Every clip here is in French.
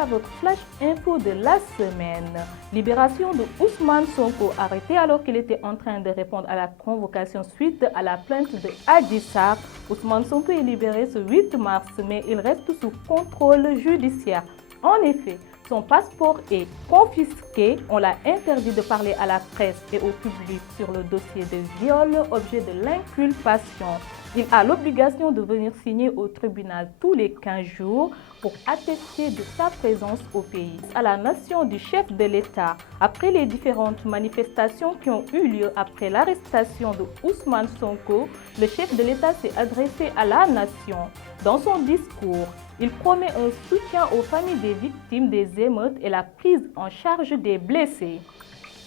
à votre flash info de la semaine. Libération de Ousmane Sonko, arrêté alors qu'il était en train de répondre à la convocation suite à la plainte de Adji Sarr. Ousmane Sonko est libéré ce 8 mars, mais il reste sous contrôle judiciaire. En effet, son passeport est confisqué. On l'a interdit de parler à la presse et au public sur le dossier de viol, objet de l'inculpation. Il a l'obligation de venir signer au tribunal tous les 15 jours pour attester de sa présence au pays. À la nation du chef de l'État, après les différentes manifestations qui ont eu lieu après l'arrestation de Ousmane Sonko, le chef de l'État s'est adressé à la nation. Dans son discours, il promet un soutien aux familles des victimes des émeutes et la prise en charge des blessés.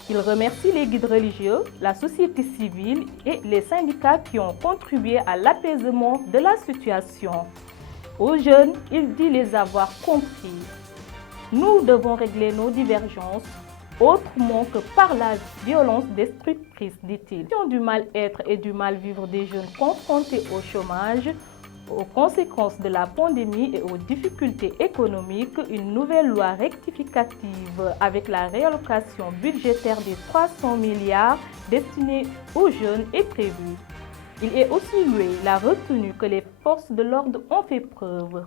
Il remercie les guides religieux, la société civile et les syndicats qui ont contribué à l'apaisement de la situation. Aux jeunes, il dit les avoir compris. Nous devons régler nos divergences autrement que par la violence destructrice, dit-il. Du mal-être et du mal-vivre des jeunes confrontés au chômage, aux conséquences de la pandémie et aux difficultés économiques, une nouvelle loi rectificative avec la réallocation budgétaire des 300 milliards destinés aux jeunes est prévue. Il est aussi loué la retenue que les forces de l'ordre ont fait preuve.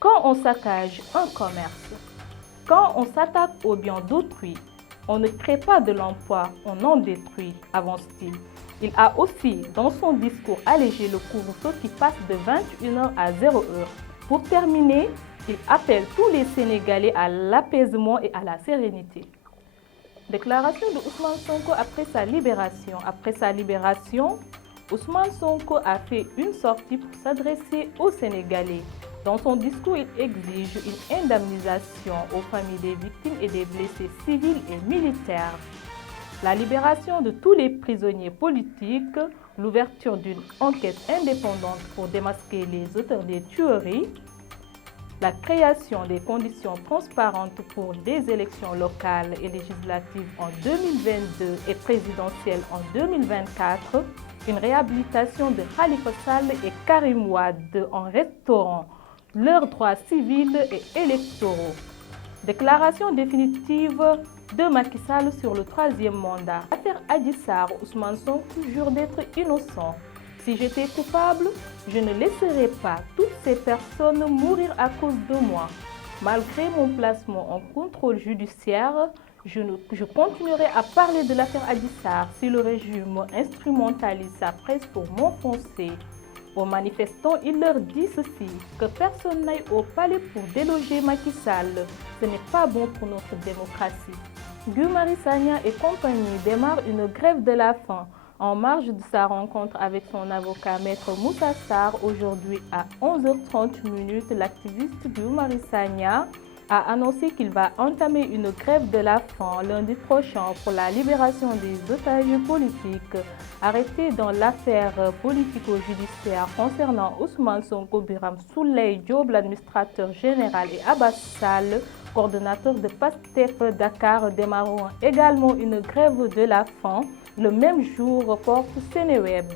Quand on saccage un commerce, quand on s'attaque aux biens d'autrui, on ne crée pas de l'emploi, on en détruit, avance-t-il. Il a aussi, dans son discours, allégé le couvre-feu qui passe de 21h à 0h. Pour terminer, il appelle tous les Sénégalais à l'apaisement et à la sérénité. Déclaration de Ousmane Sonko après sa libération. Après sa libération, Ousmane Sonko a fait une sortie pour s'adresser aux Sénégalais. Dans son discours, il exige une indemnisation aux familles des victimes et des blessés civils et militaires. La libération de tous les prisonniers politiques, l'ouverture d'une enquête indépendante pour démasquer les auteurs des tueries, la création des conditions transparentes pour des élections locales et législatives en 2022 et présidentielles en 2024, une réhabilitation de Khalifa Sall et Karim Wade en restaurant leurs droits civils et électoraux. Déclaration définitive de Macky Sall sur le 3e mandat. L'affaire Adji Sarr, Ousmane Sonko jure d'être innocent. Si j'étais coupable, je ne laisserais pas toutes ces personnes mourir à cause de moi. Malgré mon placement en contrôle judiciaire, je continuerai à parler de l'affaire Adji Sarr si le régime instrumentalise sa presse pour m'enfoncer. Aux manifestants, il leur dit ceci, que personne n'aille au palais pour déloger Macky Sall. Ce n'est pas bon pour notre démocratie. Guy Marius Sagna et compagnie démarrent une grève de la faim en marge de sa rencontre avec son avocat Maître Moussa Sarr aujourd'hui à 11h30. L'activiste Guy Marius Sagna a annoncé qu'il va entamer une grève de la faim lundi prochain pour la libération des otages politiques arrêtés dans l'affaire politico-judiciaire concernant Ousmane Sonko, Birame Souleye Diop, l'administrateur général, et Abbas Sall, coordonnateur de PASTEF Dakar, démarreront également une grève de la faim le même jour, reporte Sénéweb.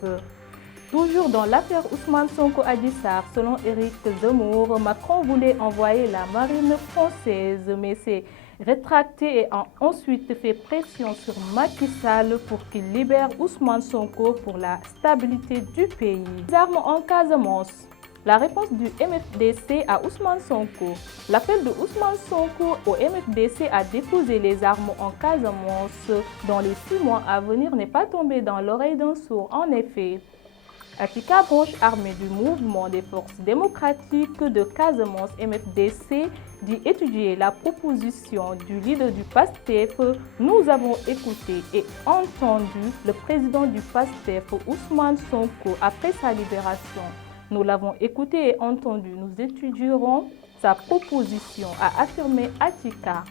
Toujours dans l'affaire Ousmane Sonko-Adji Sarr, selon Éric Zemmour, Macron voulait envoyer la marine française, mais s'est rétracté et a ensuite fait pression sur Macky Sall pour qu'il libère Ousmane Sonko pour la stabilité du pays. Les armes en Casamance. La réponse du MFDC à Ousmane Sonko. L'appel de Ousmane Sonko au MFDC à déposer les armes en Casamance dans les 6 mois à venir n'est pas tombé dans l'oreille d'un sourd. En effet, Atika, branche armée du mouvement des forces démocratiques de Casamance MFDC, dit étudier la proposition du leader du PASTEF. Nous avons écouté et entendu le président du PASTEF, Ousmane Sonko, après sa libération. Nous l'avons écouté et entendu. Nous étudierons sa proposition, a affirmé Atika.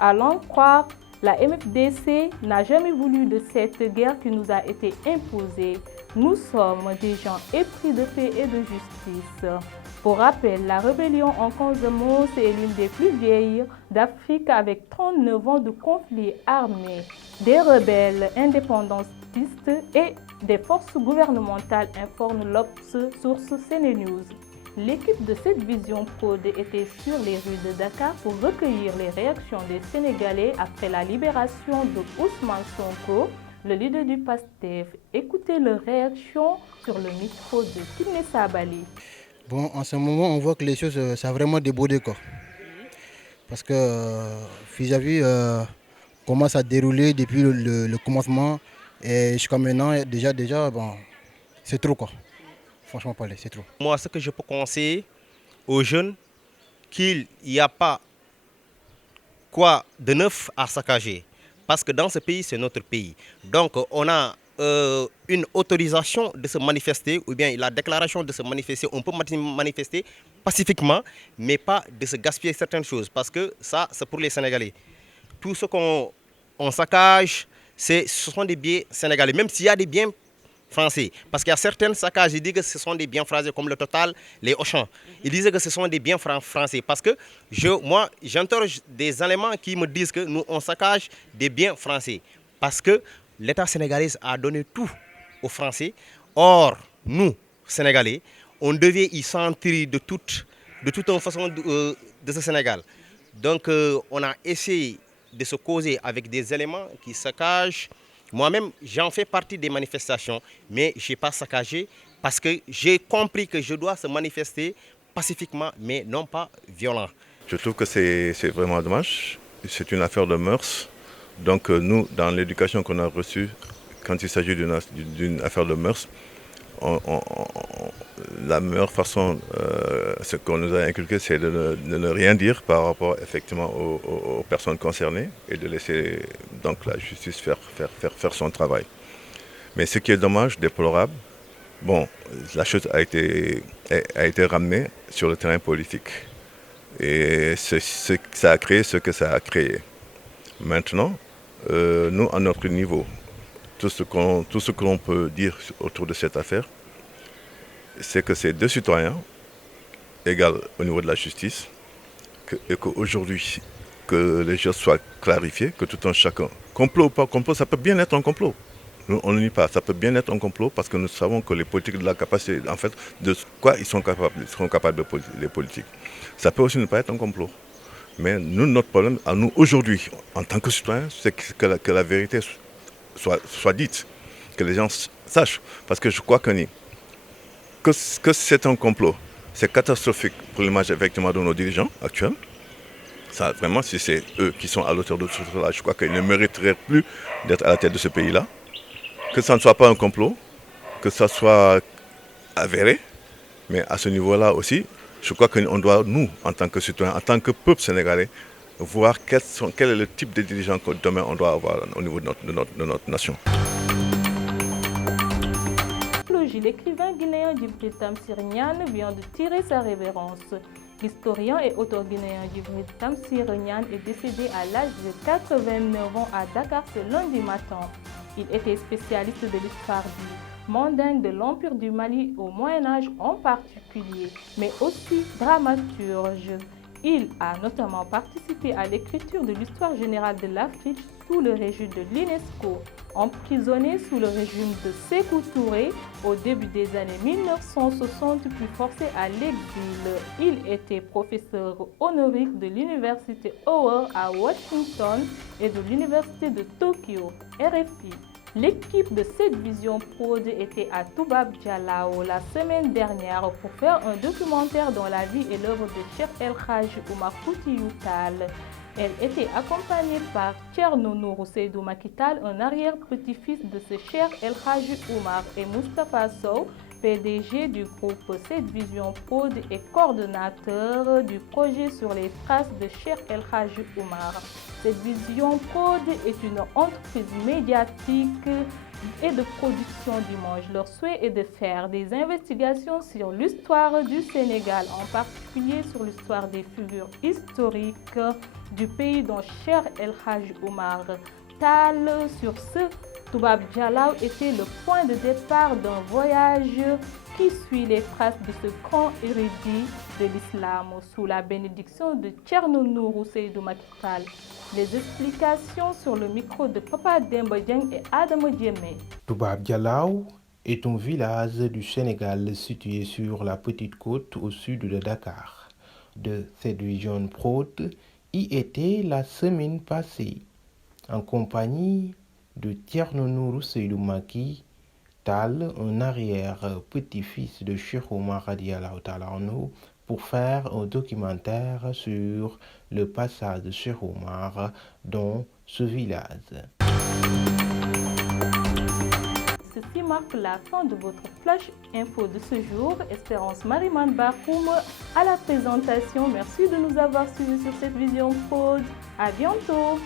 À l'en croire, la MFDC n'a jamais voulu de cette guerre qui nous a été imposée. Nous sommes des gens épris de paix et de justice. Pour rappel, la rébellion en Casamance est l'une des plus vieilles d'Afrique avec 39 ans de conflits armés. Des rebelles indépendantistes et des forces gouvernementales, informent l'Obs, source CNews. L'équipe de cette vision Prod était sur les rues de Dakar pour recueillir les réactions des Sénégalais après la libération de Ousmane Sonko, le leader du PASTEF. Écoutez leurs réactions sur le micro de Kiné Sabali. Bon, en ce moment, on voit que les choses, ça a vraiment débordé, quoi. Parce que vis-à-vis comment ça a déroulé depuis le commencement et jusqu'à maintenant, déjà, bon, c'est trop, quoi. Franchement parler, c'est trop. Moi, ce que je peux conseiller aux jeunes, qu'il n'y a pas quoi de neuf à saccager. Parce que dans ce pays, c'est notre pays. Donc, on a une autorisation de se manifester, ou bien la déclaration de se manifester. On peut manifester pacifiquement, mais pas de se gaspiller certaines choses. Parce que ça, c'est pour les Sénégalais. Tout ce qu'on saccage, ce sont des biens sénégalais. Même s'il y a des biens français. Parce qu'il y a certains saccages, ils disent que ce sont des biens français comme le Total, les Auchan. Ils disent que ce sont des biens français. Parce que moi, j'interroge des éléments qui me disent que nous, on saccage des biens français. Parce que l'État sénégalais a donné tout aux Français. Or, nous, Sénégalais, on devait y sentir de toute une façon de ce Sénégal. Donc, on a essayé de se causer avec des éléments qui saccagent. Moi-même, j'en fais partie des manifestations, mais je n'ai pas saccagé parce que j'ai compris que je dois se manifester pacifiquement, mais non pas violent. Je trouve que c'est vraiment dommage. C'est une affaire de mœurs. Donc nous, dans l'éducation qu'on a reçue, quand il s'agit d'une affaire de mœurs, la meilleure façon, ce qu'on nous a inculqué, c'est de ne rien dire par rapport effectivement aux personnes concernées et de laisser donc la justice faire son travail. Mais ce qui est dommage, déplorable, bon, la chose a été ramenée sur le terrain politique. Et ça a créé ce que ça a créé. Maintenant, nous, à notre niveau, tout ce que l'on peut dire autour de cette affaire, c'est que c'est deux citoyens égaux au niveau de la justice et qu'aujourd'hui, que les choses soient clarifiées, que tout un chacun, complot ou pas complot, ça peut bien être un complot. On ne nie pas, ça peut bien être un complot parce que nous savons que les politiques de la capacité, en fait, de quoi ils sont capables les politiques. Ça peut aussi ne pas être un complot. Mais nous, notre problème, à nous aujourd'hui, en tant que citoyens, c'est que la vérité soit dite, que les gens sachent. Parce que je crois que c'est un complot, c'est catastrophique pour l'image effectivement de nos dirigeants actuels. Ça, vraiment, si c'est eux qui sont à l'auteur de tout cela, je crois qu'ils ne mériteraient plus d'être à la tête de ce pays-là. Que ça ne soit pas un complot, que ça soit avéré, mais à ce niveau-là aussi, je crois qu'on doit, nous, en tant que citoyens, en tant que peuple sénégalais, voir quel est le type de dirigeants que demain on doit avoir au niveau de notre nation. L'écrivain guinéen Djibril Tamsir Niane vient de tirer sa révérence. L'historien et auteur guinéen Djibril Tamsir Niane est décédé à l'âge de 89 ans à Dakar ce lundi matin. Il était spécialiste de l'histoire du mandingue de l'Empire du Mali au Moyen-Âge en particulier, mais aussi dramaturge. Il a notamment participé à l'écriture de l'histoire générale de l'Afrique sous le régime de l'UNESCO. Emprisonné sous le régime de Sékou Touré au début des années 1960 puis forcé à l'exil, il était professeur honorifique de l'université Howard à Washington et de l'université de Tokyo, RFI. L'équipe de cette vision Prod était à Toubab Dialaw la semaine dernière pour faire un documentaire dans la vie et l'œuvre de Cheikh El Hadji Oumar Foutiyou Tall. Elle était accompagnée par Thierno Nourou Seydou Macky Tall, un arrière-petit-fils de ce Cheikh El Hadji Oumar, et Moustapha Sow, PDG du groupe Cette Vision Prod et coordonnateur du projet sur les traces de Cheikh El Hadji Oumar. Cette Vision Prod est une entreprise médiatique et de production d'images. Leur souhait est de faire des investigations sur l'histoire du Sénégal, en particulier sur l'histoire des figures historiques du pays dont Cheikh El Hadji Oumar Tall. Sur ce, Toubab Dialaw était le point de départ d'un voyage qui suit les traces de ce grand érudit de l'islam sous la bénédiction de Thierno Nourou Seydou Macky Tall. Les explications sur le micro de Papa Demba Dieng et Adamo Diémé. Toubab Dialaw est un village du Sénégal situé sur la petite côte au sud de Dakar. De cette vision prod y était la semaine passée, en compagnie de Thierno Nourou Seydou Maki Tal, un arrière-petit-fils de Cheikh Oumar Radiallahu Ta'ala Anhu, pour faire un documentaire sur le passage de Cheikh Oumar dans ce village. Ceci marque la fin de votre flash info de ce jour. Espérance Mariman Bakoum à la présentation. Merci de nous avoir suivis sur cette vision prod. À bientôt.